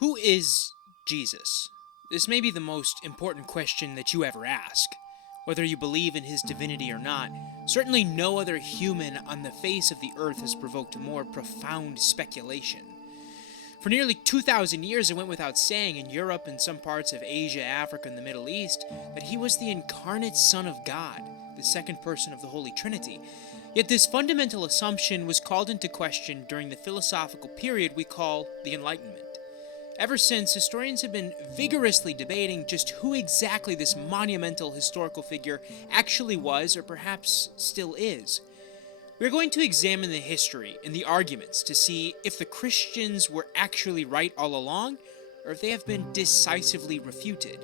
Who is Jesus? This may be the most important question that you ever ask. Whether you believe in his divinity or not, certainly no other human on the face of the earth has provoked more profound speculation. For nearly 2,000 years, it went without saying in Europe and some parts of Asia, Africa, and the Middle East that he was the incarnate Son of God, the second person of the Holy Trinity. Yet this fundamental assumption was called into question during the philosophical period we call the Enlightenment. Ever since, historians have been vigorously debating just who exactly this monumental historical figure actually was, or perhaps still is. We're going to examine the history and the arguments to see if the Christians were actually right all along, or if they have been decisively refuted,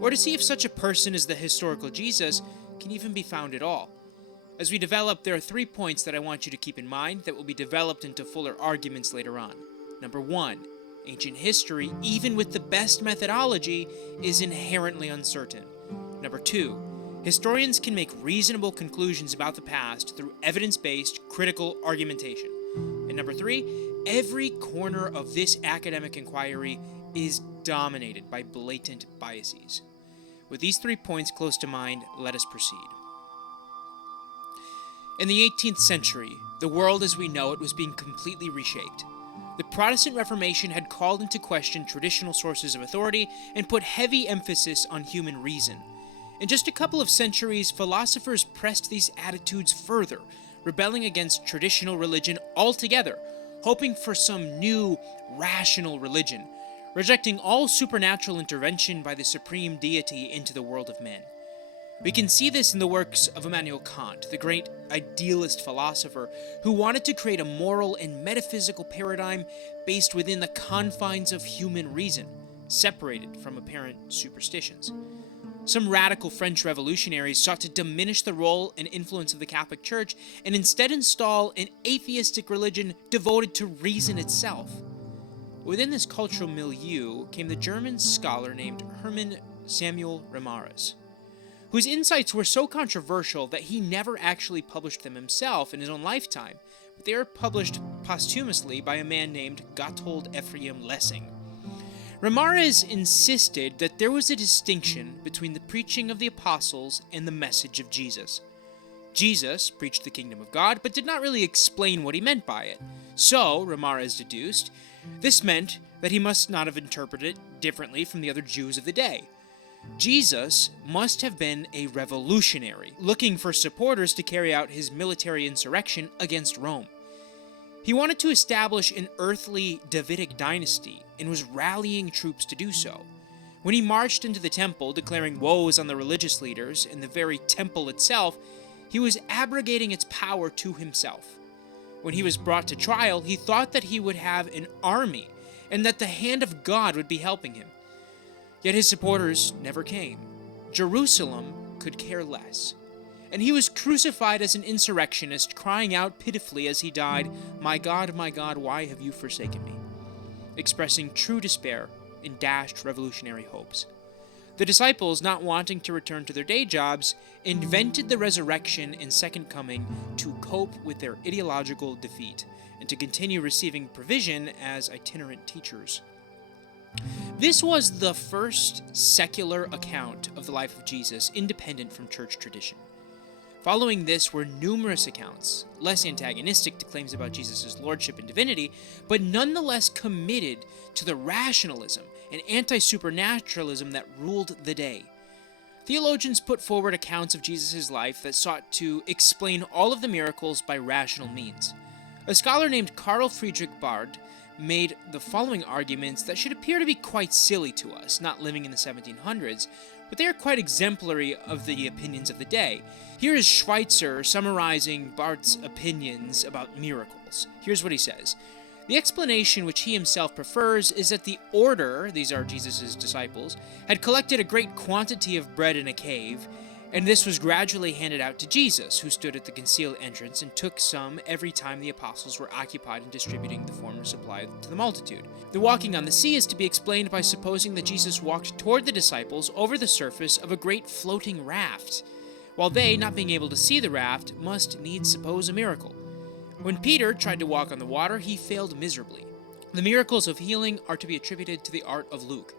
or to see if such a person as the historical Jesus can even be found at all. As we develop, there are 3 points that I want you to keep in mind that will be developed into fuller arguments later on. Number 1, ancient history, even with the best methodology, is inherently uncertain. Number 2, historians can make reasonable conclusions about the past through evidence-based, critical argumentation. And number 3, every corner of this academic inquiry is dominated by blatant biases. With these 3 points close to mind, let us proceed. In the 18th century, the world as we know it was being completely reshaped. The Protestant Reformation had called into question traditional sources of authority and put heavy emphasis on human reason. In just a couple of centuries, philosophers pressed these attitudes further, rebelling against traditional religion altogether, hoping for some new, rational religion, rejecting all supernatural intervention by the supreme deity into the world of men. We can see this in the works of Immanuel Kant, the great idealist philosopher who wanted to create a moral and metaphysical paradigm based within the confines of human reason, separated from apparent superstitions. Some radical French revolutionaries sought to diminish the role and influence of the Catholic Church and instead install an atheistic religion devoted to reason itself. Within this cultural milieu came the German scholar named Hermann Samuel Reimarus, whose insights were so controversial that he never actually published them himself in his own lifetime, but they were published posthumously by a man named Gotthold Ephraim Lessing. Reimarus insisted that there was a distinction between the preaching of the apostles and the message of Jesus. Jesus preached the kingdom of God, but did not really explain what he meant by it. So, Reimarus deduced, this meant that he must not have interpreted it differently from the other Jews of the day. Jesus must have been a revolutionary, looking for supporters to carry out his military insurrection against Rome. He wanted to establish an earthly Davidic dynasty and was rallying troops to do so. When he marched into the temple declaring woes on the religious leaders and the very temple itself, he was abrogating its power to himself. When he was brought to trial, he thought that he would have an army and that the hand of God would be helping him. Yet his supporters never came. Jerusalem could care less. And he was crucified as an insurrectionist, crying out pitifully as he died, my God, why have you forsaken me?" expressing true despair and dashed revolutionary hopes. The disciples, not wanting to return to their day jobs, invented the resurrection and second coming to cope with their ideological defeat and to continue receiving provision as itinerant teachers. This was the first secular account of the life of Jesus, independent from church tradition. Following this were numerous accounts, less antagonistic to claims about Jesus' lordship and divinity, but nonetheless committed to the rationalism and anti-supernaturalism that ruled the day. Theologians put forward accounts of Jesus' life that sought to explain all of the miracles by rational means. A scholar named Carl Friedrich Barth made the following arguments that should appear to be quite silly to us, not living in the 1700s, but they are quite exemplary of the opinions of the day. Here is Schweitzer summarizing Barth's opinions about miracles. Here's what he says. The explanation which he himself prefers is that the order, these are Jesus' disciples, had collected a great quantity of bread in a cave, and this was gradually handed out to Jesus, who stood at the concealed entrance and took some every time the apostles were occupied in distributing the former supply to the multitude. The walking on the sea is to be explained by supposing that Jesus walked toward the disciples over the surface of a great floating raft, while they, not being able to see the raft, must needs suppose a miracle. When Peter tried to walk on the water, he failed miserably. The miracles of healing are to be attributed to the art of Luke.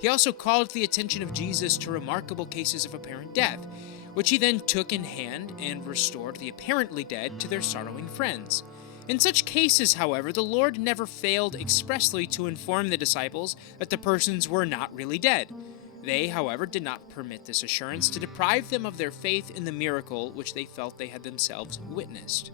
He also called the attention of Jesus to remarkable cases of apparent death, which he then took in hand and restored the apparently dead to their sorrowing friends. In such cases, however, the Lord never failed expressly to inform the disciples that the persons were not really dead. They, however, did not permit this assurance to deprive them of their faith in the miracle which they felt they had themselves witnessed.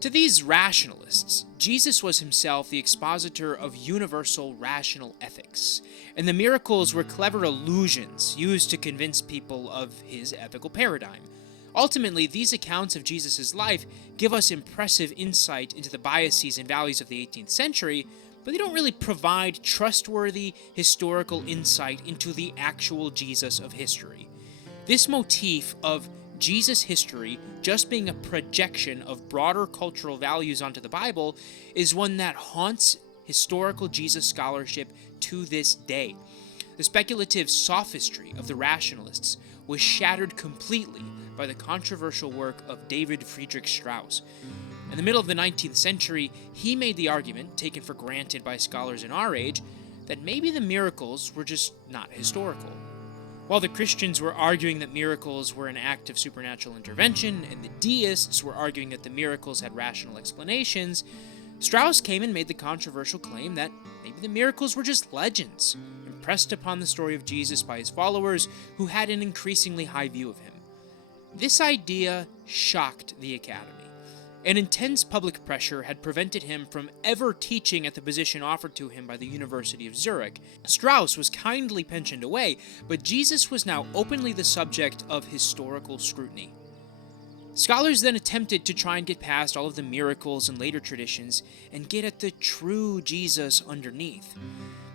To these rationalists, Jesus was himself the expositor of universal rational ethics, and the miracles were clever illusions used to convince people of his ethical paradigm. Ultimately, these accounts of Jesus' life give us impressive insight into the biases and values of the 18th century, but they don't really provide trustworthy historical insight into the actual Jesus of history. This motif of Jesus' history just being a projection of broader cultural values onto the Bible is one that haunts historical Jesus scholarship to this day. The speculative sophistry of the rationalists was shattered completely by the controversial work of David Friedrich Strauss. In the middle of the 19th century, he made the argument, taken for granted by scholars in our age, that maybe the miracles were just not historical. While the Christians were arguing that miracles were an act of supernatural intervention, and the deists were arguing that the miracles had rational explanations, Strauss came and made the controversial claim that maybe the miracles were just legends, impressed upon the story of Jesus by his followers who had an increasingly high view of him. This idea shocked the Academy. An intense public pressure had prevented him from ever teaching at the position offered to him by the University of Zurich. Strauss was kindly pensioned away, but Jesus was now openly the subject of historical scrutiny. Scholars then attempted to try and get past all of the miracles and later traditions and get at the true Jesus underneath.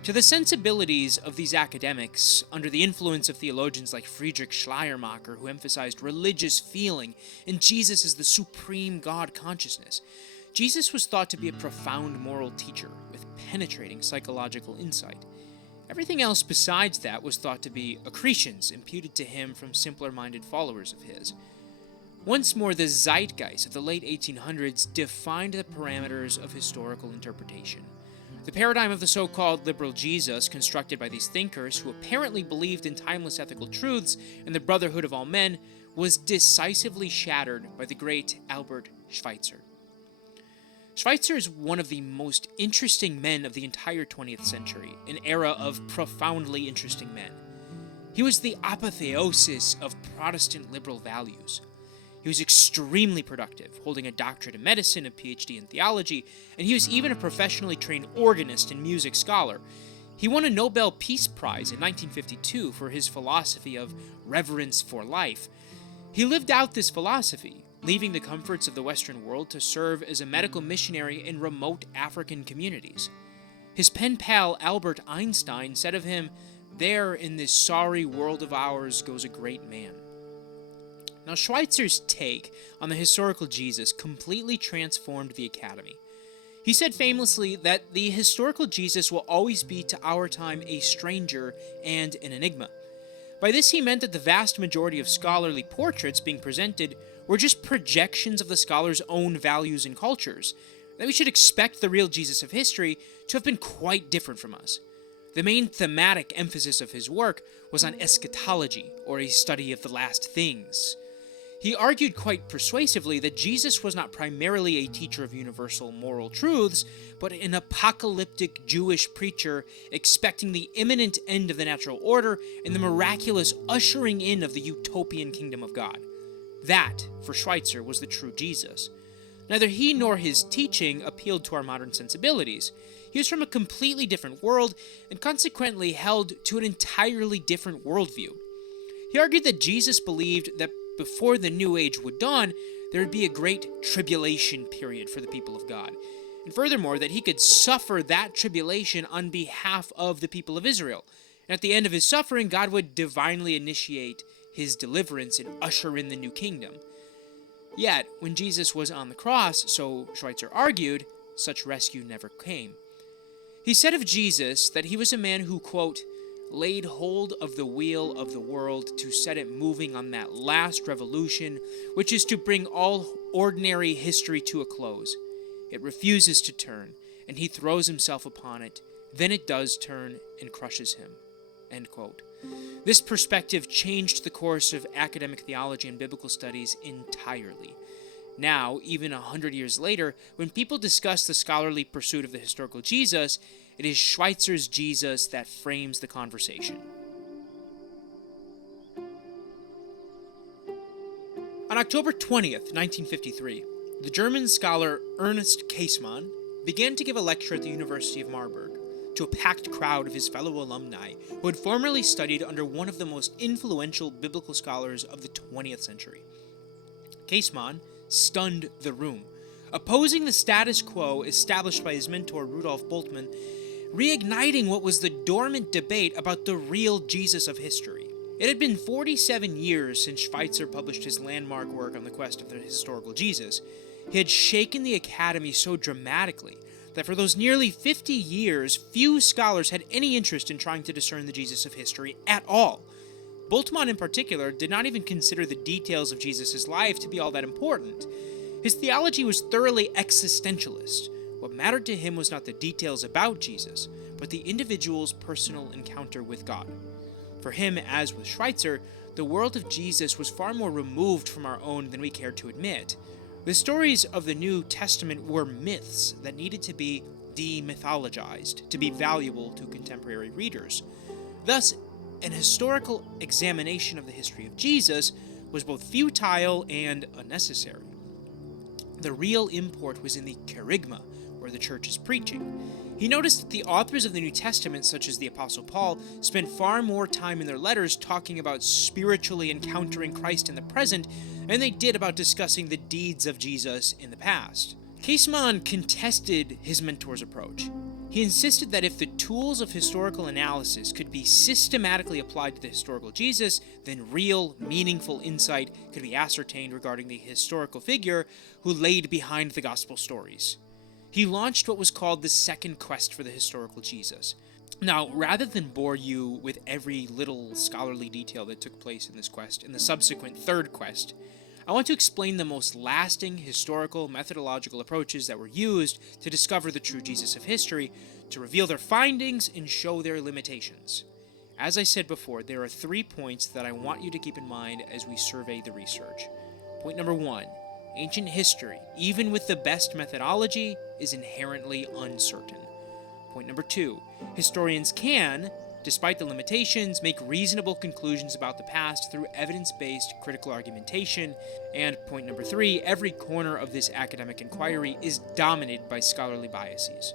To the sensibilities of these academics, under the influence of theologians like Friedrich Schleiermacher, who emphasized religious feeling and Jesus as the supreme God consciousness, Jesus was thought to be a profound moral teacher with penetrating psychological insight. Everything else besides that was thought to be accretions imputed to him from simpler-minded followers of his. Once more, the zeitgeist of the late 1800s defined the parameters of historical interpretation. The paradigm of the so-called liberal Jesus, constructed by these thinkers who apparently believed in timeless ethical truths and the brotherhood of all men, was decisively shattered by the great Albert Schweitzer. Schweitzer is one of the most interesting men of the entire 20th century, an era of profoundly interesting men. He was the apotheosis of Protestant liberal values. He was extremely productive, holding a doctorate in medicine, a PhD in theology, and he was even a professionally trained organist and music scholar. He won a Nobel Peace Prize in 1952 for his philosophy of reverence for life. He lived out this philosophy, leaving the comforts of the Western world to serve as a medical missionary in remote African communities. His pen pal Albert Einstein said of him, "There in this sorry world of ours goes a great man." Now, Schweitzer's take on the historical Jesus completely transformed the Academy. He said famously that the historical Jesus will always be to our time a stranger and an enigma. By this he meant that the vast majority of scholarly portraits being presented were just projections of the scholar's own values and cultures, that we should expect the real Jesus of history to have been quite different from us. The main thematic emphasis of his work was on eschatology, or a study of the last things. He argued quite persuasively that Jesus was not primarily a teacher of universal moral truths, but an apocalyptic Jewish preacher expecting the imminent end of the natural order and the miraculous ushering in of the utopian kingdom of God. That, for Schweitzer, was the true Jesus. Neither he nor his teaching appealed to our modern sensibilities. He was from a completely different world and consequently held to an entirely different worldview. He argued that Jesus believed that before the New Age would dawn, there would be a great tribulation period for the people of God. And furthermore, that he could suffer that tribulation on behalf of the people of Israel. And at the end of his suffering, God would divinely initiate his deliverance and usher in the new kingdom. Yet, when Jesus was on the cross, so Schweitzer argued, such rescue never came. He said of Jesus that he was a man who, quote, laid hold of the wheel of the world to set it moving on that last revolution, which is to bring all ordinary history to a close. It refuses to turn, and he throws himself upon it. Then it does turn and crushes him." End quote. This perspective changed the course of academic theology and biblical studies entirely. Now, even 100 years later, when people discuss the scholarly pursuit of the historical Jesus, it is Schweitzer's Jesus that frames the conversation. On October 20th, 1953, the German scholar Ernst Käsemann began to give a lecture at the University of Marburg to a packed crowd of his fellow alumni who had formerly studied under one of the most influential biblical scholars of the 20th century. Käsemann stunned the room, opposing the status quo established by his mentor Rudolf Bultmann, reigniting what was the dormant debate about the real Jesus of history. It had been 47 years since Schweitzer published his landmark work on the quest of the historical Jesus. He had shaken the academy so dramatically that for those nearly 50 years, few scholars had any interest in trying to discern the Jesus of history at all. Bultmann in particular did not even consider the details of Jesus' life to be all that important. His theology was thoroughly existentialist. What mattered to him was not the details about Jesus, but the individual's personal encounter with God. For him, as with Schweitzer, the world of Jesus was far more removed from our own than we cared to admit. The stories of the New Testament were myths that needed to be demythologized to be valuable to contemporary readers. Thus, an historical examination of the history of Jesus was both futile and unnecessary. The real import was in the kerygma, where the church is preaching. He noticed that the authors of the New Testament, such as the Apostle Paul, spent far more time in their letters talking about spiritually encountering Christ in the present than they did about discussing the deeds of Jesus in the past. Käsemann contested his mentor's approach. He insisted that if the tools of historical analysis could be systematically applied to the historical Jesus, then real, meaningful insight could be ascertained regarding the historical figure who laid behind the gospel stories. He launched what was called the second quest for the historical Jesus. Now, rather than bore you with every little scholarly detail that took place in this quest and the subsequent third quest, I want to explain the most lasting historical methodological approaches that were used to discover the true Jesus of history, to reveal their findings and show their limitations. As I said before, there are 3 points that I want you to keep in mind as we survey the research. Point number 1. Ancient history, even with the best methodology, is inherently uncertain. Point number 2. Historians can, despite the limitations, make reasonable conclusions about the past through evidence-based critical argumentation. And point number 3. Every corner of this academic inquiry is dominated by scholarly biases.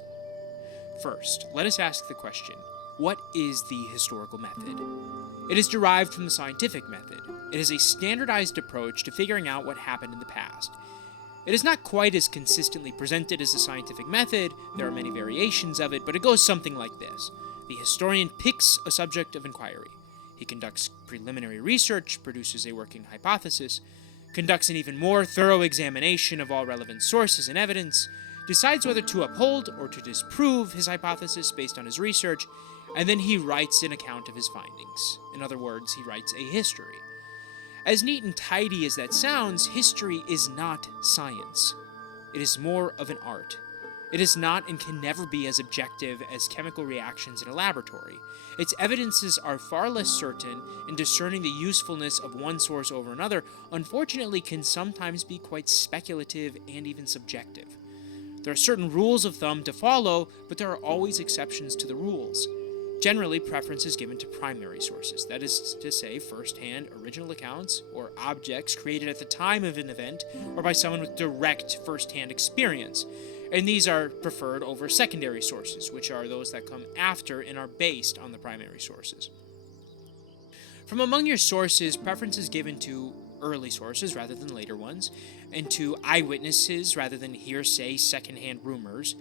First, let us ask the question, what is the historical method? It is derived from the scientific method. It is a standardized approach to figuring out what happened in the past. It is not quite as consistently presented as the scientific method, there are many variations of it, but it goes something like this. The historian picks a subject of inquiry. He conducts preliminary research, produces a working hypothesis, conducts an even more thorough examination of all relevant sources and evidence, decides whether to uphold or to disprove his hypothesis based on his research, and then he writes an account of his findings. In other words, he writes a history. As neat and tidy as that sounds, history is not science. It is more of an art. It is not and can never be as objective as chemical reactions in a laboratory. Its evidences are far less certain, and discerning the usefulness of one source over another, unfortunately, can sometimes be quite speculative and even subjective. There are certain rules of thumb to follow, but there are always exceptions to the rules. Generally, preference is given to primary sources, that is to say, first-hand original accounts or objects created at the time of an event or by someone with direct first-hand experience. And these are preferred over secondary sources, which are those that come after and are based on the primary sources. From among your sources, preference is given to early sources rather than later ones, and to eyewitnesses rather than hearsay second-hand rumors.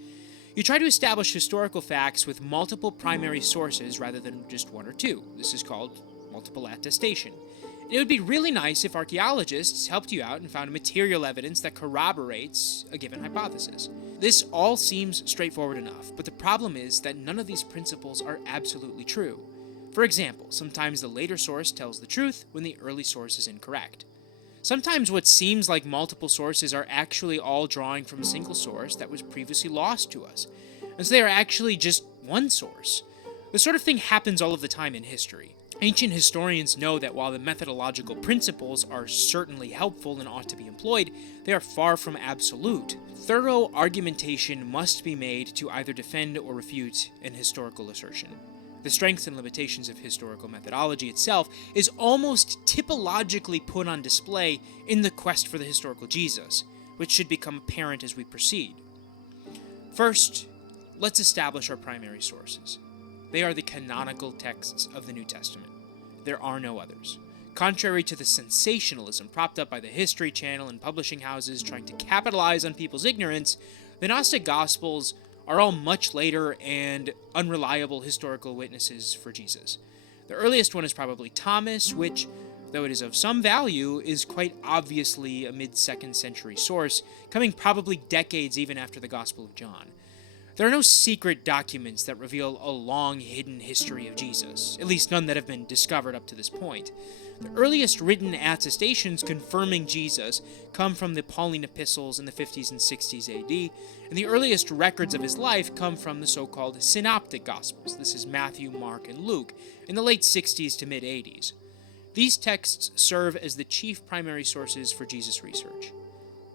You try to establish historical facts with multiple primary sources rather than just one or two. This is called multiple attestation. And it would be really nice if archaeologists helped you out and found material evidence that corroborates a given hypothesis. This all seems straightforward enough, but the problem is that none of these principles are absolutely true. For example, sometimes the later source tells the truth when the early source is incorrect. Sometimes what seems like multiple sources are actually all drawing from a single source that was previously lost to us. and so they are actually just one source. This sort of thing happens all of the time in history. Ancient historians know that while the methodological principles are certainly helpful and ought to be employed, they are far from absolute. Thorough argumentation must be made to either defend or refute an historical assertion. The strengths and limitations of historical methodology itself is almost typologically put on display in the quest for the historical Jesus, which should become apparent as we proceed. First, let's establish our primary sources. They are the canonical texts of the New Testament. There are no others. Contrary to the sensationalism propped up by the History Channel and publishing houses trying to capitalize on people's ignorance, the Gnostic Gospels are all much later and unreliable historical witnesses for Jesus. The earliest one is probably Thomas, which, though it is of some value, is quite obviously a mid-2nd century source, coming probably decades even after the Gospel of John. There are no secret documents that reveal a long-hidden history of Jesus, at least none that have been discovered up to this point. The earliest written attestations confirming Jesus come from the Pauline epistles in the 50s and 60s AD, and the earliest records of his life come from the so-called synoptic Gospels. This is Matthew, Mark, and Luke, in the late 60s to mid-80s. These texts serve as the chief primary sources for Jesus research.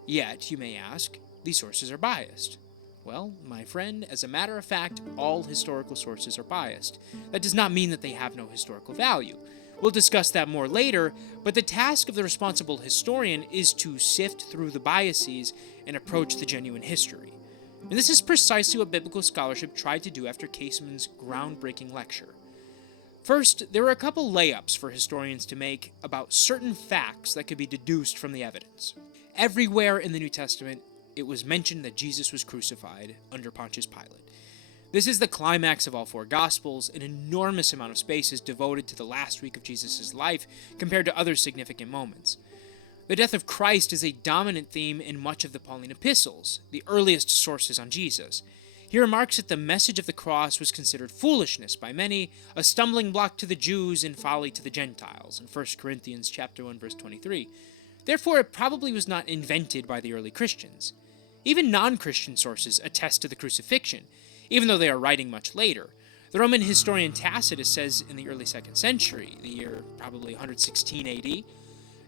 Yet, you may ask, these sources are biased. Well, my friend, as a matter of fact, all historical sources are biased. That does not mean that they have no historical value. We'll discuss that more later, but the task of the responsible historian is to sift through the biases and approach the genuine history. And this is precisely what biblical scholarship tried to do after Caseman's groundbreaking lecture. First, there are a couple layups for historians to make about certain facts that could be deduced from the evidence. Everywhere in the New Testament, it was mentioned that Jesus was crucified under Pontius Pilate. This is the climax of all four Gospels. An enormous amount of space is devoted to the last week of Jesus' life compared to other significant moments. The death of Christ is a dominant theme in much of the Pauline epistles, the earliest sources on Jesus. He remarks that the message of the cross was considered foolishness by many, a stumbling block to the Jews and folly to the Gentiles, in 1 Corinthians chapter 1, verse 23. Therefore, it probably was not invented by the early Christians. Even non-Christian sources attest to the crucifixion, even though they are writing much later. The Roman historian Tacitus says in the early 2nd century, the year probably 116 AD,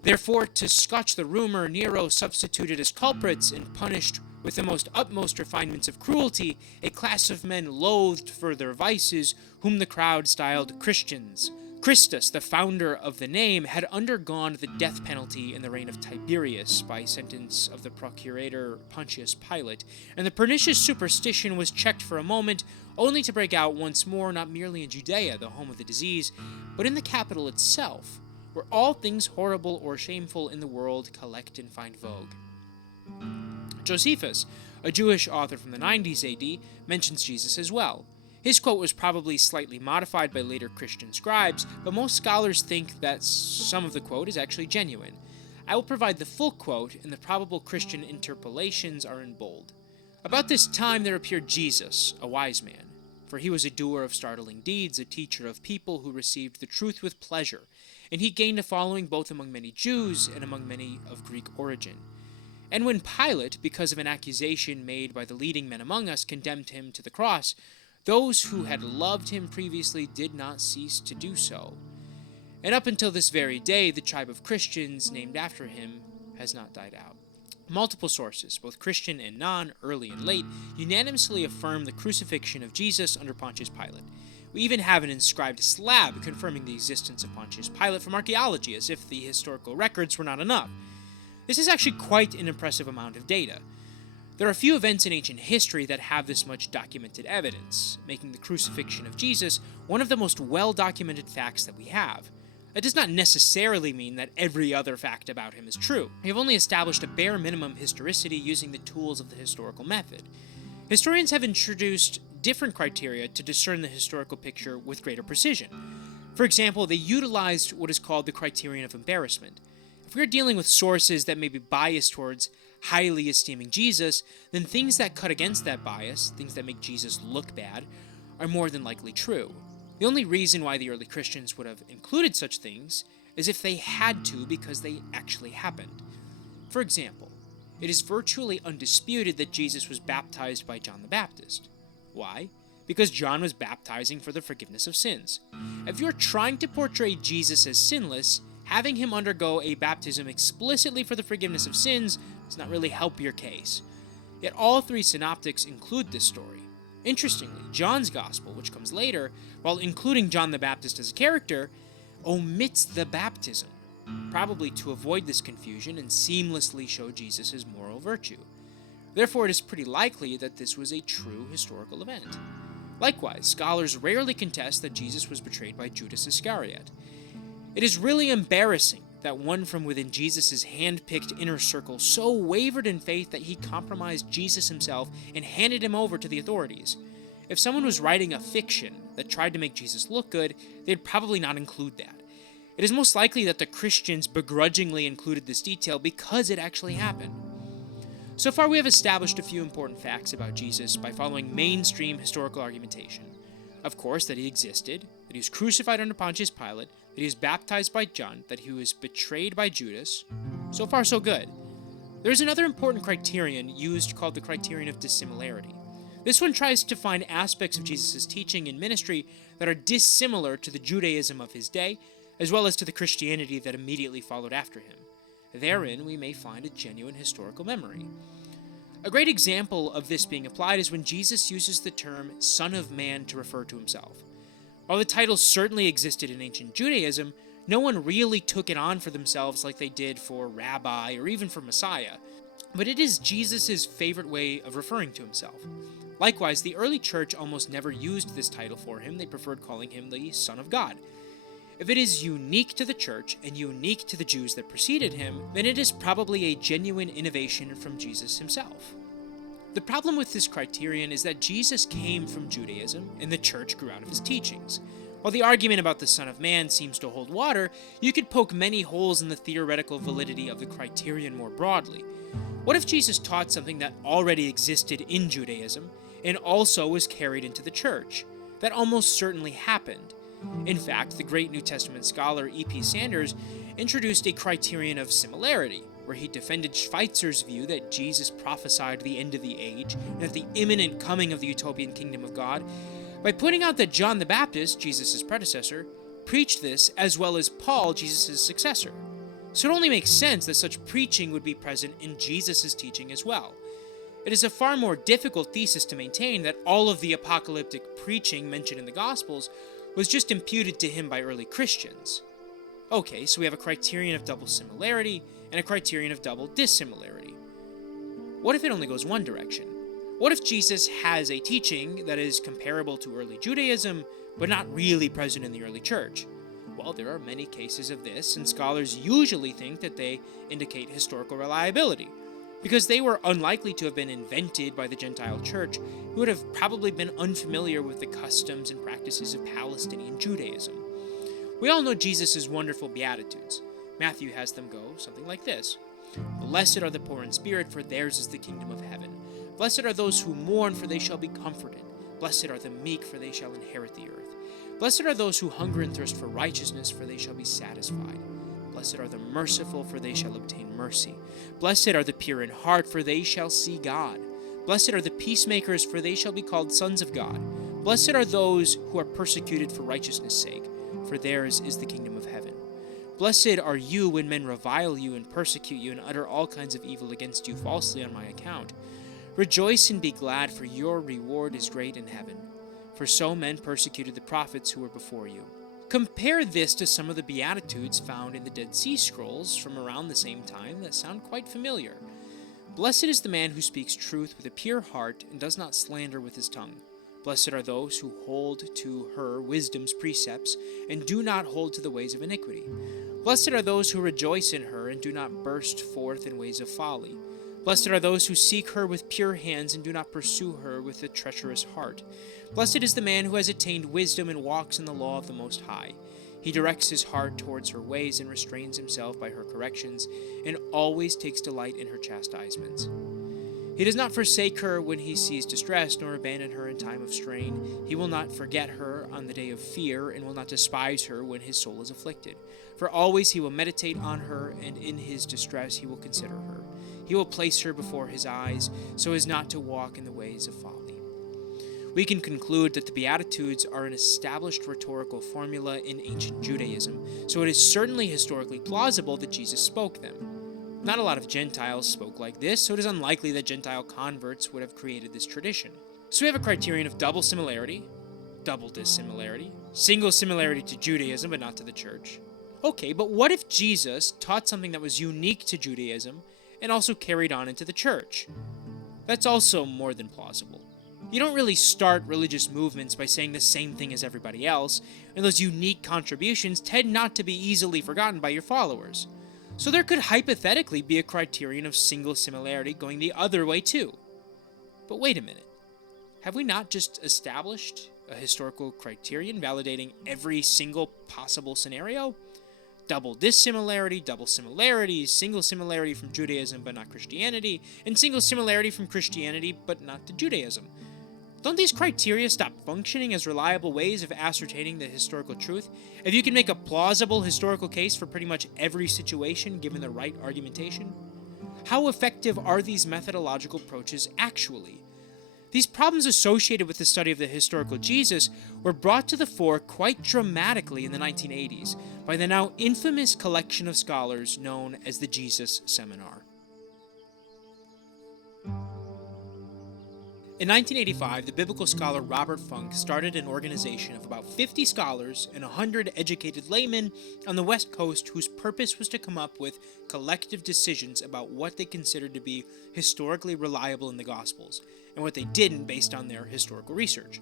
"Therefore, to scotch the rumor, Nero substituted as culprits and punished with the most utmost refinements of cruelty a class of men loathed for their vices, whom the crowd styled Christians. Christus, the founder of the name, had undergone the death penalty in the reign of Tiberius by sentence of the procurator Pontius Pilate, and the pernicious superstition was checked for a moment, only to break out once more not merely in Judea, the home of the disease, but in the capital itself, where all things horrible or shameful in the world collect and find vogue." Josephus, a Jewish author from the 90s AD, mentions Jesus as well. His quote was probably slightly modified by later Christian scribes, but most scholars think that some of the quote is actually genuine. I will provide the full quote, and the probable Christian interpolations are in bold. "About this time there appeared Jesus, a wise man, for he was a doer of startling deeds, a teacher of people who received the truth with pleasure, and he gained a following both among many Jews and among many of Greek origin. And when Pilate, because of an accusation made by the leading men among us, condemned him to the cross, those who had loved him previously did not cease to do so. And up until this very day, the tribe of Christians named after him has not died out." Multiple sources, both Christian and non, early and late, unanimously affirm the crucifixion of Jesus under Pontius Pilate. We even have an inscribed slab confirming the existence of Pontius Pilate from archaeology, as if the historical records were not enough. This is actually quite an impressive amount of data. There are few events in ancient history that have this much documented evidence, making the crucifixion of Jesus one of the most well-documented facts that we have. That does not necessarily mean that every other fact about him is true. We have only established a bare minimum historicity using the tools of the historical method. Historians have introduced different criteria to discern the historical picture with greater precision. For example, they utilized what is called the criterion of embarrassment. If we are dealing with sources that may be biased towards highly esteeming Jesus, then things that cut against that bias, things that make Jesus look bad, are more than likely true. The only reason why the early Christians would have included such things is if they had to because they actually happened. For example, it is virtually undisputed that Jesus was baptized by John the Baptist. Why? Because John was baptizing for the forgiveness of sins. If you're trying to portray Jesus as sinless, having him undergo a baptism explicitly for the forgiveness of sins does not really help your case. Yet all three synoptics include this story. Interestingly, John's Gospel, which comes later, while including John the Baptist as a character, omits the baptism, probably to avoid this confusion and seamlessly show Jesus' moral virtue. Therefore, it is pretty likely that this was a true historical event. Likewise, scholars rarely contest that Jesus was betrayed by Judas Iscariot. It is really embarrassing that one from within Jesus' hand-picked inner circle so wavered in faith that he compromised Jesus himself and handed him over to the authorities. If someone was writing a fiction that tried to make Jesus look good, they'd probably not include that. It is most likely that the Christians begrudgingly included this detail because it actually happened. So far, we have established a few important facts about Jesus by following mainstream historical argumentation. Of course, that he existed, that he was crucified under Pontius Pilate, that he was baptized by John, that he was betrayed by Judas. So far, so good. There is another important criterion used called the criterion of dissimilarity. This one tries to find aspects of Jesus' teaching and ministry that are dissimilar to the Judaism of his day, as well as to the Christianity that immediately followed after him. Therein, we may find a genuine historical memory. A great example of this being applied is when Jesus uses the term Son of Man to refer to himself. While the title certainly existed in ancient Judaism, no one really took it on for themselves like they did for Rabbi or even for Messiah, but it is Jesus' favorite way of referring to himself. Likewise, the early church almost never used this title for him. They preferred calling him the Son of God. If it is unique to the church and unique to the Jews that preceded him, then it is probably a genuine innovation from Jesus himself. The problem with this criterion is that Jesus came from Judaism, and the church grew out of his teachings. While the argument about the Son of Man seems to hold water, you could poke many holes in the theoretical validity of the criterion more broadly. What if Jesus taught something that already existed in Judaism, and also was carried into the church? That almost certainly happened. In fact, the great New Testament scholar E.P. Sanders introduced a criterion of similarity, where he defended Schweitzer's view that Jesus prophesied the end of the age and that the imminent coming of the utopian kingdom of God, by pointing out that John the Baptist, Jesus' predecessor, preached this as well as Paul, Jesus' successor. So it only makes sense that such preaching would be present in Jesus' teaching as well. It is a far more difficult thesis to maintain that all of the apocalyptic preaching mentioned in the Gospels was just imputed to him by early Christians. Okay, so we have a criterion of double similarity and a criterion of double dissimilarity. What if it only goes one direction? What if Jesus has a teaching that is comparable to early Judaism, but not really present in the early church? Well, there are many cases of this, and scholars usually think that they indicate historical reliability, because they were unlikely to have been invented by the Gentile church, who would have probably been unfamiliar with the customs and practices of Palestinian Judaism. We all know Jesus' wonderful Beatitudes. Matthew has them go something like this: Blessed are the poor in spirit, for theirs is the kingdom of heaven. Blessed are those who mourn, for they shall be comforted. Blessed are the meek, for they shall inherit the earth. Blessed are those who hunger and thirst for righteousness, for they shall be satisfied. Blessed are the merciful, for they shall obtain mercy. Blessed are the pure in heart, for they shall see God. Blessed are the peacemakers, for they shall be called sons of God. Blessed are those who are persecuted for righteousness' sake, for theirs is the kingdom of heaven. Blessed are you when men revile you and persecute you and utter all kinds of evil against you falsely on my account. Rejoice and be glad, for your reward is great in heaven. For so men persecuted the prophets who were before you. Compare this to some of the Beatitudes found in the Dead Sea Scrolls from around the same time that sound quite familiar. Blessed is the man who speaks truth with a pure heart and does not slander with his tongue. Blessed are those who hold to her wisdom's precepts and do not hold to the ways of iniquity. Blessed are those who rejoice in her and do not burst forth in ways of folly. Blessed are those who seek her with pure hands and do not pursue her with a treacherous heart. Blessed is the man who has attained wisdom and walks in the law of the Most High. He directs his heart towards her ways and restrains himself by her corrections, and always takes delight in her chastisements. He does not forsake her when he sees distress, nor abandon her in time of strain. He will not forget her on the day of fear, and will not despise her when his soul is afflicted. For always he will meditate on her, and in his distress he will consider her. He will place her before his eyes, so as not to walk in the ways of folly. we can conclude that the Beatitudes are an established rhetorical formula in ancient Judaism, so it is certainly historically plausible that Jesus spoke them. Not a lot of Gentiles spoke like this, so it is unlikely that Gentile converts would have created this tradition. So we have a criterion of double similarity, double dissimilarity, single similarity to Judaism but not to the church. Okay, but what if Jesus taught something that was unique to Judaism and also carried on into the church? That's also more than plausible. You don't really start religious movements by saying the same thing as everybody else, and those unique contributions tend not to be easily forgotten by your followers. So there could hypothetically be a criterion of single similarity going the other way too. But wait a minute. Have we not just established a historical criterion validating every single possible scenario? Double dissimilarity, double similarities, single similarity from Judaism but not Christianity, and single similarity from Christianity but not to Judaism. Don't these criteria stop functioning as reliable ways of ascertaining the historical truth if you can make a plausible historical case for pretty much every situation given the right argumentation? How effective are these methodological approaches actually? These problems associated with the study of the historical Jesus were brought to the fore quite dramatically in the 1980s by the now infamous collection of scholars known as the Jesus Seminar. In 1985, the biblical scholar Robert Funk started an organization of about 50 scholars and 100 educated laymen on the West Coast whose purpose was to come up with collective decisions about what they considered to be historically reliable in the Gospels, and what they didn't based on their historical research.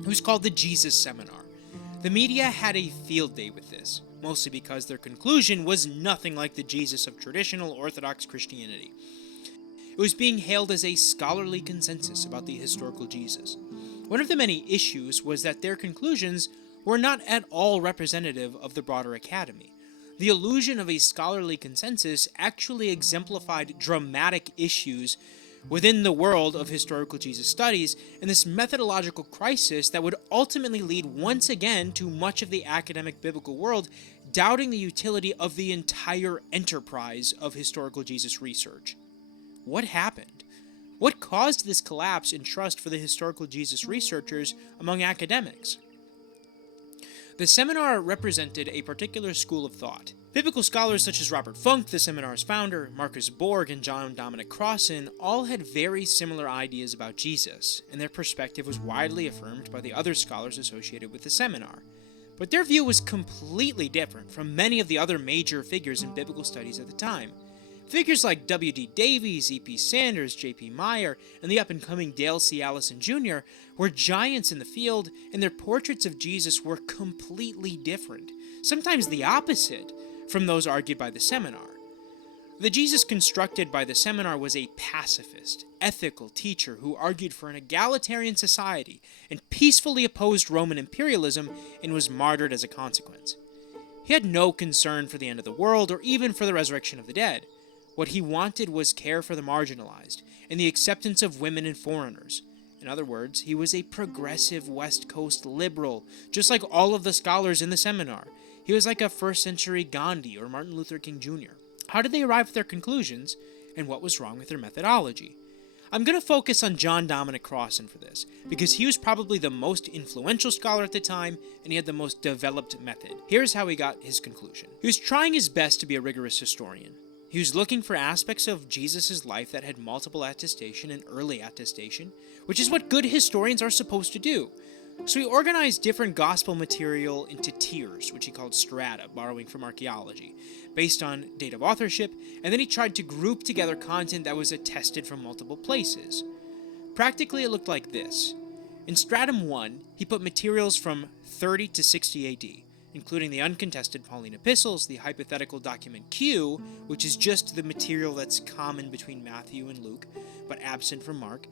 It was called the Jesus Seminar. The media had a field day with this, mostly because their conclusion was nothing like the Jesus of traditional Orthodox Christianity. It was being hailed as a scholarly consensus about the historical Jesus. One of the many issues was that their conclusions were not at all representative of the broader academy. The illusion of a scholarly consensus actually exemplified dramatic issues within the world of historical Jesus studies, and this methodological crisis that would ultimately lead once again to much of the academic biblical world doubting the utility of the entire enterprise of historical Jesus research. What happened? What caused this collapse in trust for the historical Jesus researchers among academics? The seminar represented a particular school of thought. Biblical scholars such as Robert Funk, the seminar's founder, Marcus Borg, and John Dominic Crossan all had very similar ideas about Jesus, and their perspective was widely affirmed by the other scholars associated with the seminar. But their view was completely different from many of the other major figures in biblical studies at the time. Figures like W.D. Davies, E.P. Sanders, J.P. Meyer, and the up-and-coming Dale C. Allison Jr. were giants in the field, and their portraits of Jesus were completely different, sometimes the opposite, from those argued by the seminar. The Jesus constructed by the seminar was a pacifist, ethical teacher who argued for an egalitarian society and peacefully opposed Roman imperialism and was martyred as a consequence. He had no concern for the end of the world or even for the resurrection of the dead. What he wanted was care for the marginalized and the acceptance of women and foreigners. In other words, he was a progressive West Coast liberal, just like all of the scholars in the seminar. He was like a first-century Gandhi or Martin Luther King Jr. How did they arrive at their conclusions, and what was wrong with their methodology? I'm going to focus on John Dominic Crossan for this, because he was probably the most influential scholar at the time, and he had the most developed method. Here's how he got his conclusion. He was trying his best to be a rigorous historian. He was looking for aspects of Jesus' life that had multiple attestation and early attestation, which is what good historians are supposed to do. So he organized different gospel material into tiers, which he called strata, borrowing from archaeology, based on date of authorship, and then he tried to group together content that was attested from multiple places. Practically, it looked like this. In stratum 1, he put materials from 30 to 60 AD, including the uncontested Pauline epistles, the hypothetical document Q, which is just the material that's common between Matthew and Luke, but absent from Mark.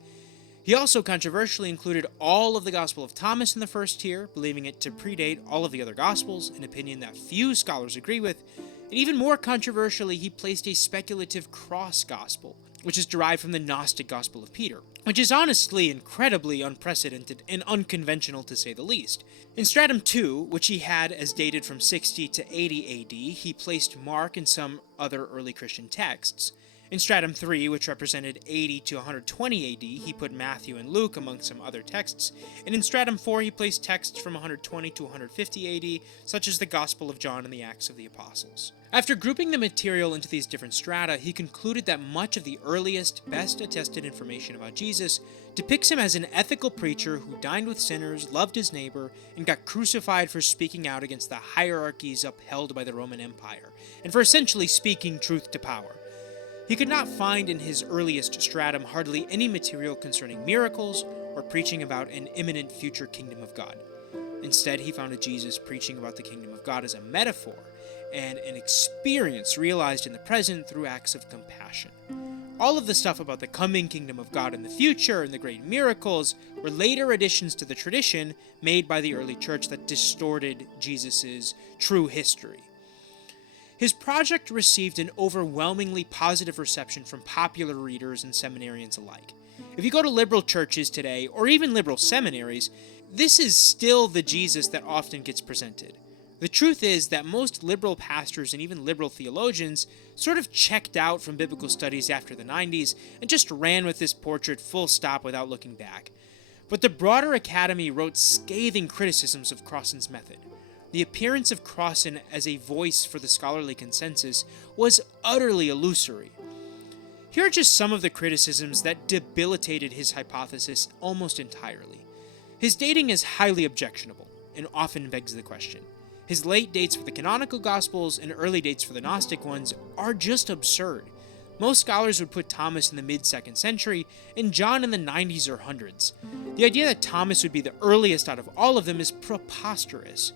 He also controversially included all of the Gospel of Thomas in the first tier, believing it to predate all of the other Gospels, an opinion that few scholars agree with, and even more controversially, he placed a speculative cross-gospel, which is derived from the Gnostic Gospel of Peter, which is honestly incredibly unprecedented and unconventional to say the least. In stratum 2, which he had as dated from 60 to 80 AD, he placed Mark and some other early Christian texts. In stratum 3, which represented 80 to 120 AD, he put Matthew and Luke among some other texts, and in stratum 4 he placed texts from 120 to 150 AD, such as the Gospel of John and the Acts of the Apostles. After grouping the material into these different strata, he concluded that much of the earliest, best attested information about Jesus depicts him as an ethical preacher who dined with sinners, loved his neighbor, and got crucified for speaking out against the hierarchies upheld by the Roman Empire, and for essentially speaking truth to power. He could not find in his earliest stratum hardly any material concerning miracles or preaching about an imminent future kingdom of God. Instead, he found a Jesus preaching about the kingdom of God as a metaphor and an experience realized in the present through acts of compassion. All of the stuff about the coming kingdom of God in the future and the great miracles were later additions to the tradition made by the early church that distorted Jesus' true history. His project received an overwhelmingly positive reception from popular readers and seminarians alike. If you go to liberal churches today, or even liberal seminaries, this is still the Jesus that often gets presented. The truth is that most liberal pastors and even liberal theologians sort of checked out from biblical studies after the 90s and just ran with this portrait full stop without looking back. But the broader academy wrote scathing criticisms of Crossan's method. The appearance of Crossan as a voice for the scholarly consensus was utterly illusory. Here are just some of the criticisms that debilitated his hypothesis almost entirely. His dating is highly objectionable, and often begs the question. His late dates for the canonical Gospels and early dates for the Gnostic ones are just absurd. Most scholars would put Thomas in the mid-2nd century and John in the 90s or 100s. The idea that Thomas would be the earliest out of all of them is preposterous.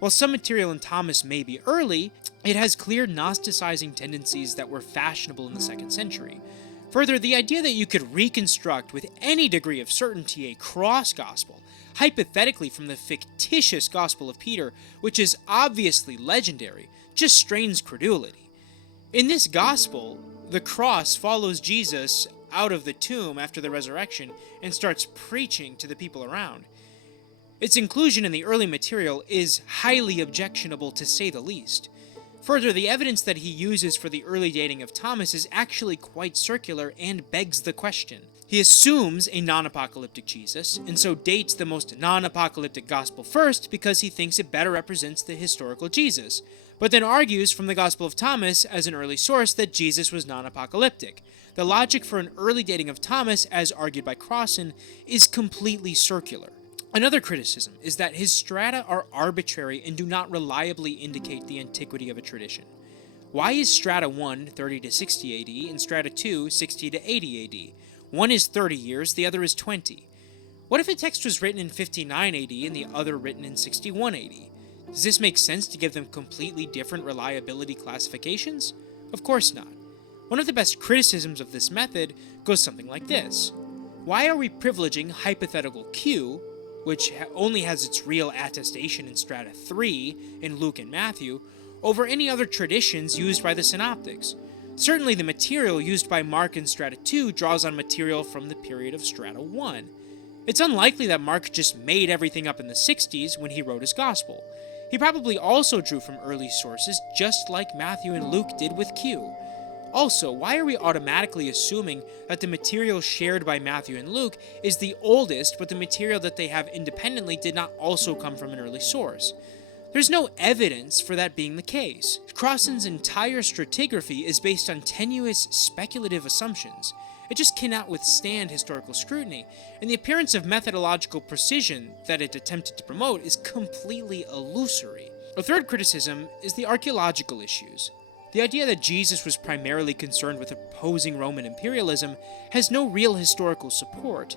While some material in Thomas may be early, it has clear Gnosticizing tendencies that were fashionable in the 2nd century. Further, the idea that you could reconstruct with any degree of certainty a cross-gospel, hypothetically from the fictitious Gospel of Peter, which is obviously legendary, just strains credulity. In this Gospel, the cross follows Jesus out of the tomb after the resurrection and starts preaching to the people around. Its inclusion in the early material is highly objectionable to say the least. Further, the evidence that he uses for the early dating of Thomas is actually quite circular and begs the question. He assumes a non-apocalyptic Jesus, and so dates the most non-apocalyptic gospel first because he thinks it better represents the historical Jesus, but then argues from the Gospel of Thomas as an early source that Jesus was non-apocalyptic. The logic for an early dating of Thomas, as argued by Crossan, is completely circular. Another criticism is that his strata are arbitrary and do not reliably indicate the antiquity of a tradition. Why is strata 1 30 to 60 AD and strata 2 60 to 80 AD? One is 30 years, the other is 20. What if a text was written in 59 AD and the other written in 61 AD? Does this make sense to give them completely different reliability classifications? Of course not. One of the best criticisms of this method goes something like this. Why are we privileging hypothetical Q, which only has its real attestation in strata 3 in Luke and Matthew, over any other traditions used by the synoptics? Certainly the material used by Mark in strata 2 draws on material from the period of strata 1. It's unlikely that Mark just made everything up in the 60s when he wrote his gospel. He probably also drew from early sources, just like Matthew and Luke did with Q. Also, why are we automatically assuming that the material shared by Matthew and Luke is the oldest, but the material that they have independently did not also come from an early source? There's no evidence for that being the case. Crossan's entire stratigraphy is based on tenuous, speculative assumptions. It just cannot withstand historical scrutiny, and the appearance of methodological precision that it attempted to promote is completely illusory. A third criticism is the archaeological issues. The idea that Jesus was primarily concerned with opposing Roman imperialism has no real historical support.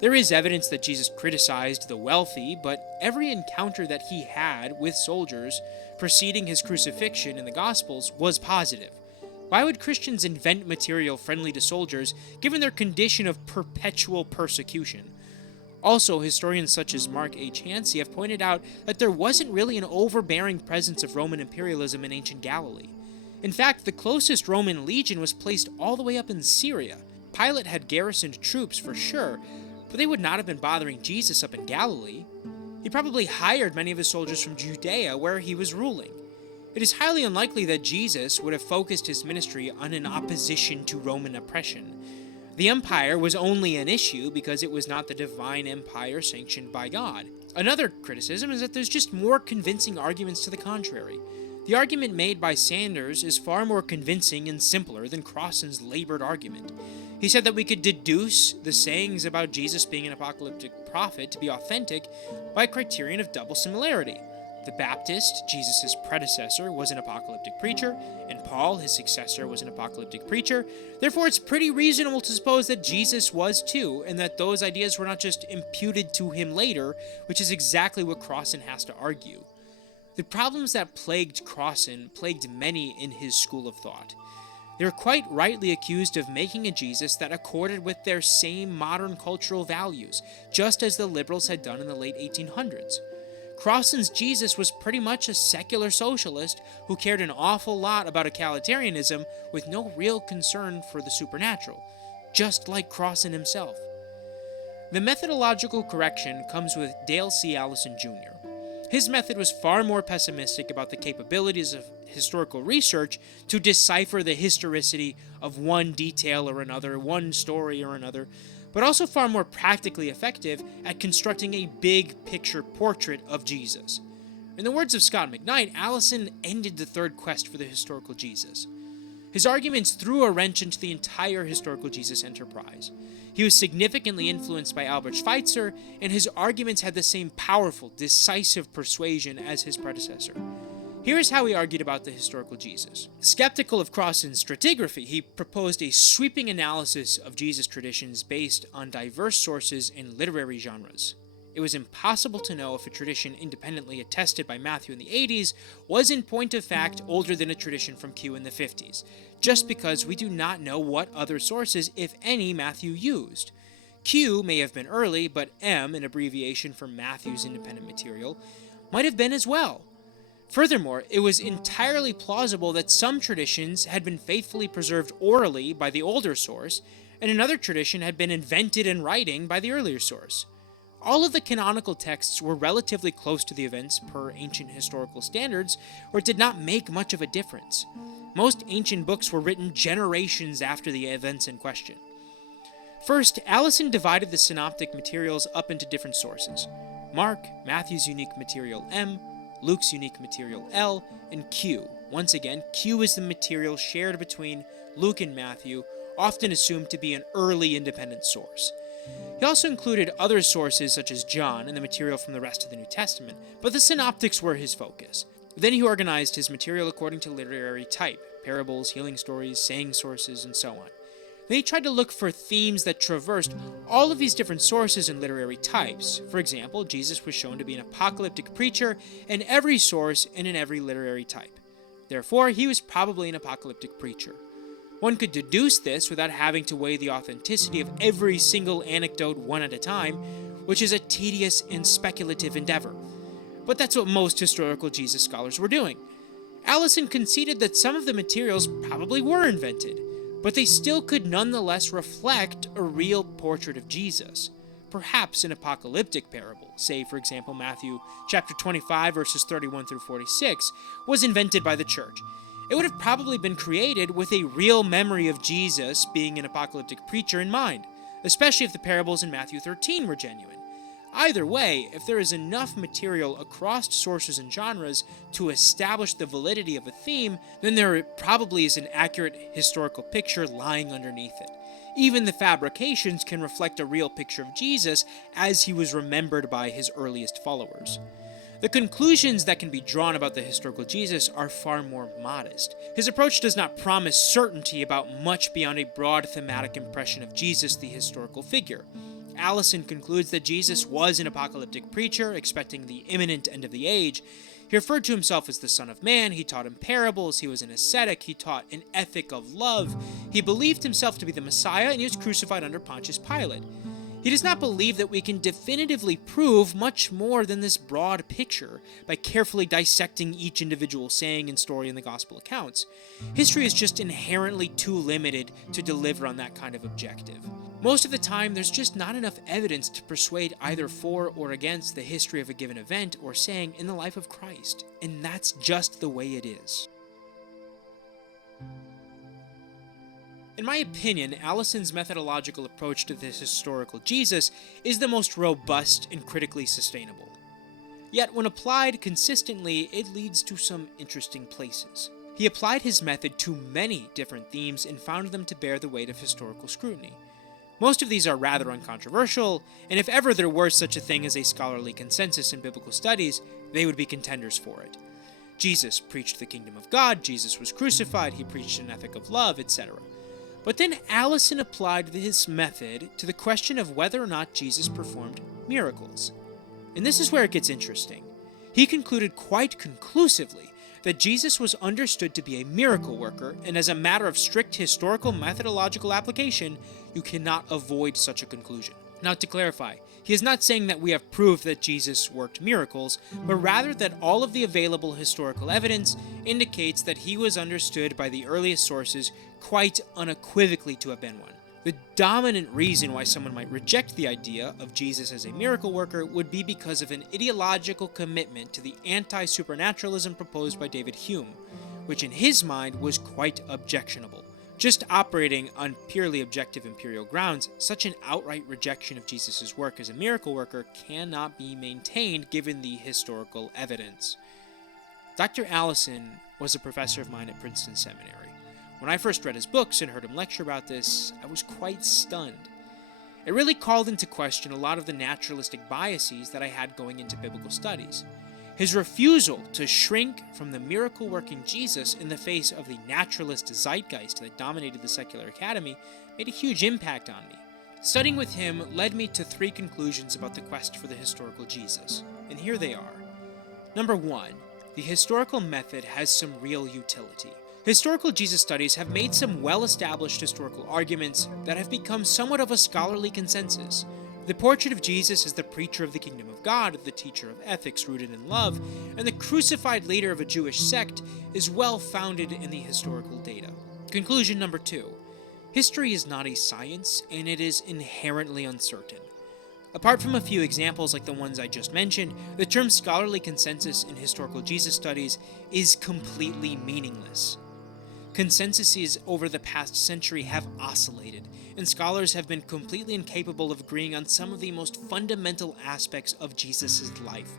There is evidence that Jesus criticized the wealthy, but every encounter that he had with soldiers preceding his crucifixion in the Gospels was positive. Why would Christians invent material friendly to soldiers given their condition of perpetual persecution? Also, historians such as Mark H. Hansey have pointed out that there wasn't really an overbearing presence of Roman imperialism in ancient Galilee. In fact, the closest Roman legion was placed all the way up in Syria. Pilate had garrisoned troops for sure, but they would not have been bothering Jesus up in Galilee. He probably hired many of his soldiers from Judea, where he was ruling. It is highly unlikely that Jesus would have focused his ministry on an opposition to Roman oppression. The empire was only an issue because it was not the divine empire sanctioned by God. Another criticism is that there's just more convincing arguments to the contrary. The argument made by Sanders is far more convincing and simpler than Crossan's labored argument. He said that we could deduce the sayings about Jesus being an apocalyptic prophet to be authentic by a criterion of double similarity. The Baptist, Jesus' predecessor, was an apocalyptic preacher, and Paul, his successor, was an apocalyptic preacher. Therefore, it's pretty reasonable to suppose that Jesus was too, and that those ideas were not just imputed to him later, which is exactly what Crossan has to argue. The problems that plagued Crossan plagued many in his school of thought. They were quite rightly accused of making a Jesus that accorded with their same modern cultural values, just as the liberals had done in the late 1800s. Crossan's Jesus was pretty much a secular socialist who cared an awful lot about egalitarianism with no real concern for the supernatural, just like Crossan himself. The methodological correction comes with Dale C. Allison Jr. His method was far more pessimistic about the capabilities of historical research to decipher the historicity of one detail or another, one story or another, but also far more practically effective at constructing a big picture portrait of Jesus. In the words of Scott McKnight, Allison ended the third quest for the historical Jesus. His arguments threw a wrench into the entire historical Jesus enterprise. He was significantly influenced by Albert Schweitzer, and his arguments had the same powerful, decisive persuasion as his predecessor. Here is how he argued about the historical Jesus. Skeptical of Crossan's stratigraphy, he proposed a sweeping analysis of Jesus traditions based on diverse sources in literary genres. It was impossible to know if a tradition independently attested by Matthew in the 80s was in point of fact older than a tradition from Q in the 50s, just because we do not know what other sources, if any, Matthew used. Q may have been early, but M, an abbreviation for Matthew's independent material, might have been as well. Furthermore, it was entirely plausible that some traditions had been faithfully preserved orally by the older source, and another tradition had been invented in writing by the earlier source. All of the canonical texts were relatively close to the events per ancient historical standards, or it did not make much of a difference. Most ancient books were written generations after the events in question. First, Allison divided the synoptic materials up into different sources: Mark, Matthew's unique material M, Luke's unique material L, and Q. Once again, Q is the material shared between Luke and Matthew, often assumed to be an early independent source. He also included other sources such as John and the material from the rest of the New Testament, but the synoptics were his focus. Then he organized his material according to literary type: parables, healing stories, saying sources, and so on. Then he tried to look for themes that traversed all of these different sources and literary types. For example, Jesus was shown to be an apocalyptic preacher in every source and in every literary type. Therefore, he was probably an apocalyptic preacher. One could deduce this without having to weigh the authenticity of every single anecdote one at a time, which is a tedious and speculative endeavor. But that's what most historical Jesus scholars were doing. Allison conceded that some of the materials probably were invented, but they still could nonetheless reflect a real portrait of Jesus. Perhaps an apocalyptic parable, say for example Matthew chapter 25 verses 31 through 46, was invented by the church. It would have probably been created with a real memory of Jesus being an apocalyptic preacher in mind, especially if the parables in Matthew 13 were genuine. Either way, if there is enough material across sources and genres to establish the validity of a theme, then there probably is an accurate historical picture lying underneath it. Even the fabrications can reflect a real picture of Jesus as he was remembered by his earliest followers. The conclusions that can be drawn about the historical Jesus are far more modest. His approach does not promise certainty about much beyond a broad thematic impression of Jesus, the historical figure. Allison concludes that Jesus was an apocalyptic preacher, expecting the imminent end of the age. He referred to himself as the Son of Man, he taught in parables, he was an ascetic, he taught an ethic of love, he believed himself to be the Messiah, and he was crucified under Pontius Pilate. He does not believe that we can definitively prove much more than this broad picture by carefully dissecting each individual saying and story in the gospel accounts. History is just inherently too limited to deliver on that kind of objective. Most of the time, there's just not enough evidence to persuade either for or against the history of a given event or saying in the life of Christ, and that's just the way it is. In my opinion, Allison's methodological approach to this historical Jesus is the most robust and critically sustainable. Yet when applied consistently, it leads to some interesting places. He applied his method to many different themes and found them to bear the weight of historical scrutiny. Most of these are rather uncontroversial, and if ever there were such a thing as a scholarly consensus in biblical studies, they would be contenders for it. Jesus preached the kingdom of God, Jesus was crucified, he preached an ethic of love, etc. But then Allison applied his method to the question of whether or not Jesus performed miracles. And this is where it gets interesting. He concluded quite conclusively that Jesus was understood to be a miracle worker, and as a matter of strict historical methodological application, you cannot avoid such a conclusion. Now, to clarify, he is not saying that we have proof that Jesus worked miracles, but rather that all of the available historical evidence indicates that he was understood by the earliest sources quite unequivocally to have been one. The dominant reason why someone might reject the idea of Jesus as a miracle worker would be because of an ideological commitment to the anti-supernaturalism proposed by David Hume, which in his mind was quite objectionable. Just operating on purely objective imperial grounds, such an outright rejection of Jesus' work as a miracle worker cannot be maintained given the historical evidence. Dr. Allison was a professor of mine at Princeton Seminary. When I first read his books and heard him lecture about this, I was quite stunned. It really called into question a lot of the naturalistic biases that I had going into biblical studies. His refusal to shrink from the miracle-working Jesus in the face of the naturalist zeitgeist that dominated the secular academy made a huge impact on me. Studying with him led me to 3 conclusions about the quest for the historical Jesus, and here they are. Number 1, the historical method has some real utility. Historical Jesus studies have made some well-established historical arguments that have become somewhat of a scholarly consensus. The portrait of Jesus as the preacher of the kingdom of God, the teacher of ethics rooted in love, and the crucified leader of a Jewish sect is well founded in the historical data. Conclusion number 2. History is not a science, and it is inherently uncertain. Apart from a few examples like the ones I just mentioned, the term scholarly consensus in historical Jesus studies is completely meaningless. Consensuses over the past century have oscillated, and scholars have been completely incapable of agreeing on some of the most fundamental aspects of Jesus' life.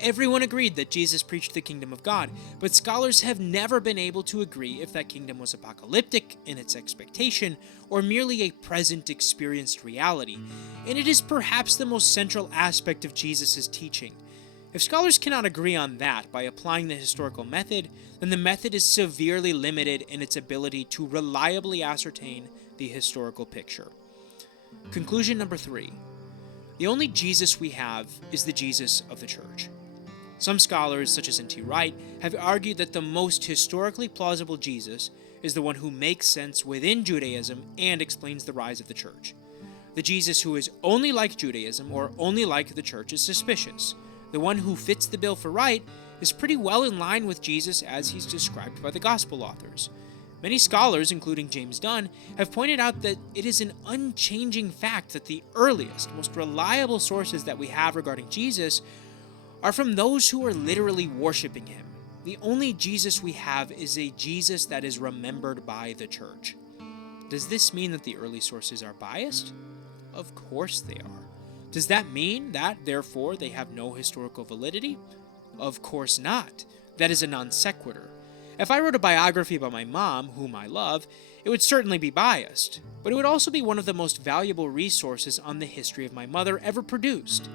Everyone agreed that Jesus preached the kingdom of God, but scholars have never been able to agree if that kingdom was apocalyptic in its expectation or merely a present experienced reality, and it is perhaps the most central aspect of Jesus' teaching. If scholars cannot agree on that by applying the historical method, then the method is severely limited in its ability to reliably ascertain the historical picture. Conclusion number 3. The only Jesus we have is the Jesus of the Church. Some scholars, such as N.T. Wright, have argued that the most historically plausible Jesus is the one who makes sense within Judaism and explains the rise of the Church. The Jesus who is only like Judaism or only like the Church is suspicious. The one who fits the bill for Wright is pretty well in line with Jesus as he's described by the Gospel authors. Many scholars, including James Dunn, have pointed out that it is an unchanging fact that the earliest, most reliable sources that we have regarding Jesus are from those who are literally worshiping him. The only Jesus we have is a Jesus that is remembered by the Church. Does this mean that the early sources are biased? Of course they are. Does that mean that, therefore, they have no historical validity? Of course not. That is a non sequitur. If I wrote a biography about my mom, whom I love, it would certainly be biased, but it would also be one of the most valuable resources on the history of my mother ever produced.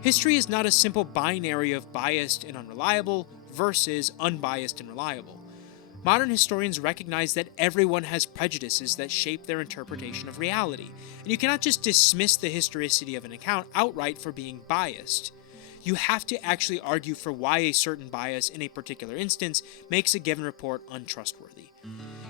History is not a simple binary of biased and unreliable versus unbiased and reliable. Modern historians recognize that everyone has prejudices that shape their interpretation of reality, and you cannot just dismiss the historicity of an account outright for being biased. You have to actually argue for why a certain bias in a particular instance makes a given report untrustworthy.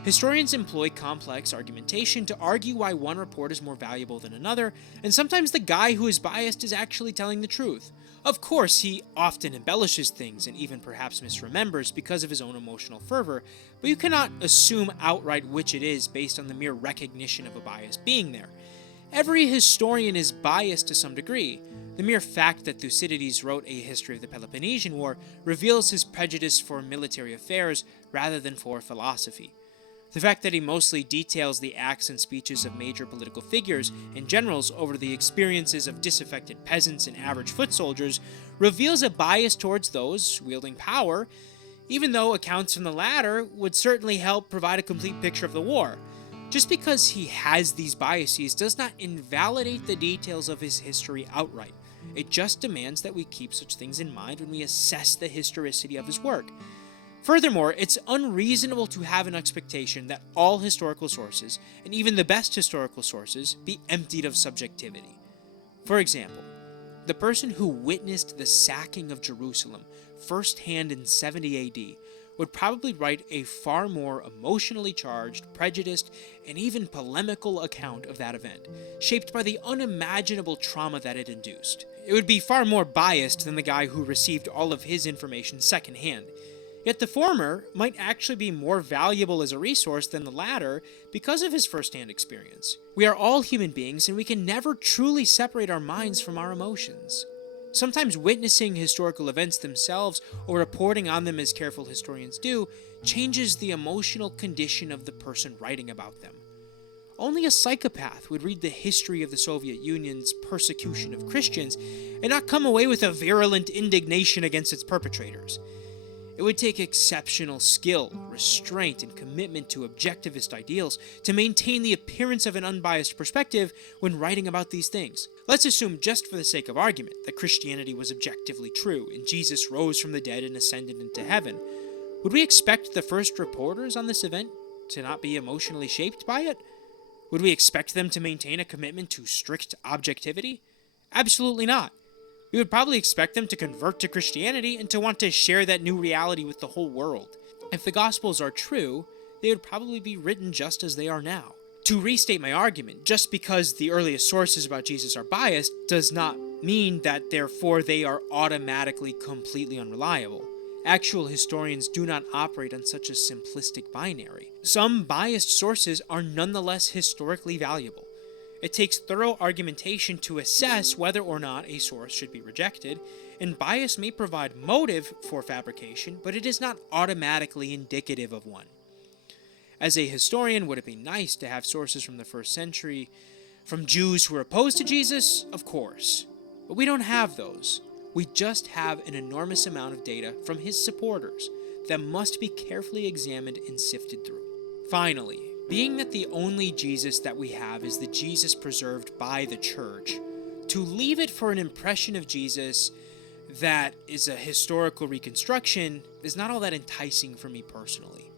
Historians employ complex argumentation to argue why one report is more valuable than another, and sometimes the guy who is biased is actually telling the truth. Of course, he often embellishes things and even perhaps misremembers because of his own emotional fervor, but you cannot assume outright which it is based on the mere recognition of a bias being there. Every historian is biased to some degree. The mere fact that Thucydides wrote a history of the Peloponnesian War reveals his prejudice for military affairs rather than for philosophy. The fact that he mostly details the acts and speeches of major political figures and generals over the experiences of disaffected peasants and average foot soldiers reveals a bias towards those wielding power, even though accounts from the latter would certainly help provide a complete picture of the war. Just because he has these biases does not invalidate the details of his history outright. It just demands that we keep such things in mind when we assess the historicity of his work. Furthermore, it's unreasonable to have an expectation that all historical sources, and even the best historical sources, be emptied of subjectivity. For example, the person who witnessed the sacking of Jerusalem firsthand in 70 AD would probably write a far more emotionally charged, prejudiced, and even polemical account of that event, shaped by the unimaginable trauma that it induced. It would be far more biased than the guy who received all of his information secondhand. Yet the former might actually be more valuable as a resource than the latter because of his first-hand experience. We are all human beings, and we can never truly separate our minds from our emotions. Sometimes witnessing historical events themselves or reporting on them as careful historians do changes the emotional condition of the person writing about them. Only a psychopath would read the history of the Soviet Union's persecution of Christians and not come away with a virulent indignation against its perpetrators. It would take exceptional skill, restraint, and commitment to objectivist ideals to maintain the appearance of an unbiased perspective when writing about these things. Let's assume, just for the sake of argument, that Christianity was objectively true and Jesus rose from the dead and ascended into heaven. Would we expect the first reporters on this event to not be emotionally shaped by it? Would we expect them to maintain a commitment to strict objectivity? Absolutely not. We would probably expect them to convert to Christianity and to want to share that new reality with the whole world. If the Gospels are true, they would probably be written just as they are now. To restate my argument, just because the earliest sources about Jesus are biased does not mean that therefore they are automatically completely unreliable. Actual historians do not operate on such a simplistic binary. Some biased sources are nonetheless historically valuable. It takes thorough argumentation to assess whether or not a source should be rejected, and bias may provide motive for fabrication, but it is not automatically indicative of one. As a historian, would it be nice to have sources from the first century from Jews who were opposed to Jesus? Of course. But we don't have those. We just have an enormous amount of data from his supporters that must be carefully examined and sifted through. Finally, being that the only Jesus that we have is the Jesus preserved by the church, to leave it for an impression of Jesus that is a historical reconstruction is not all that enticing for me personally.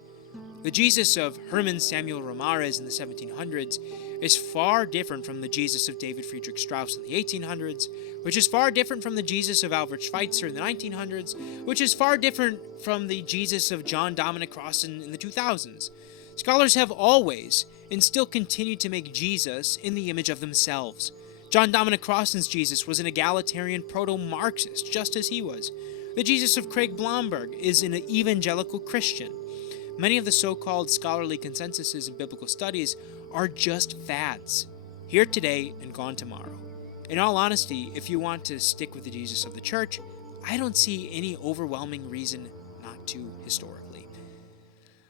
The Jesus of Hermann Samuel Reimarus in the 1700s is far different from the Jesus of David Friedrich Strauss in the 1800s, which is far different from the Jesus of Albert Schweitzer in the 1900s, which is far different from the Jesus of John Dominic Crossan in the 2000s. Scholars have always, and still continue to make Jesus in the image of themselves. John Dominic Crossan's Jesus was an egalitarian proto-Marxist, just as he was. The Jesus of Craig Blomberg is an evangelical Christian. Many of the so-called scholarly consensuses in biblical studies are just fads, here today and gone tomorrow. In all honesty, if you want to stick with the Jesus of the church, I don't see any overwhelming reason not to historically.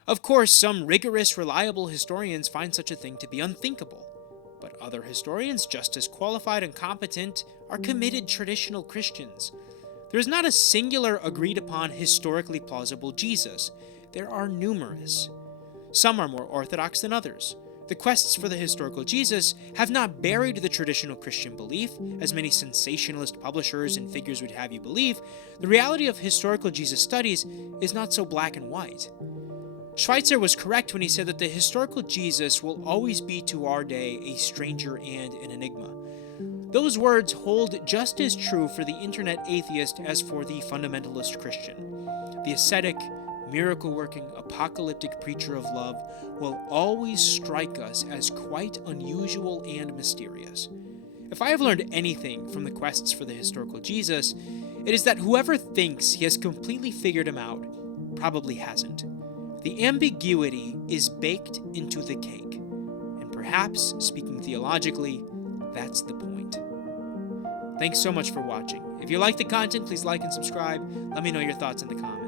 Of course, some rigorous, reliable historians find such a thing to be unthinkable, but other historians, just as qualified and competent, are committed traditional Christians. There is not a singular agreed-upon historically plausible Jesus. There are numerous. Some are more orthodox than others. The quests for the historical Jesus have not buried the traditional Christian belief, as many sensationalist publishers and figures would have you believe. The reality of historical Jesus studies is not so black and white. Schweitzer was correct when he said that the historical Jesus will always be to our day a stranger and an enigma. Those words hold just as true for the internet atheist as for the fundamentalist Christian. The ascetic, miracle-working, apocalyptic preacher of love will always strike us as quite unusual and mysterious. If I have learned anything from the quests for the historical Jesus, it is that whoever thinks he has completely figured him out probably hasn't. The ambiguity is baked into the cake, and perhaps, speaking theologically, that's the point. Thanks so much for watching. If you like the content, please like and subscribe. Let me know your thoughts in the comments.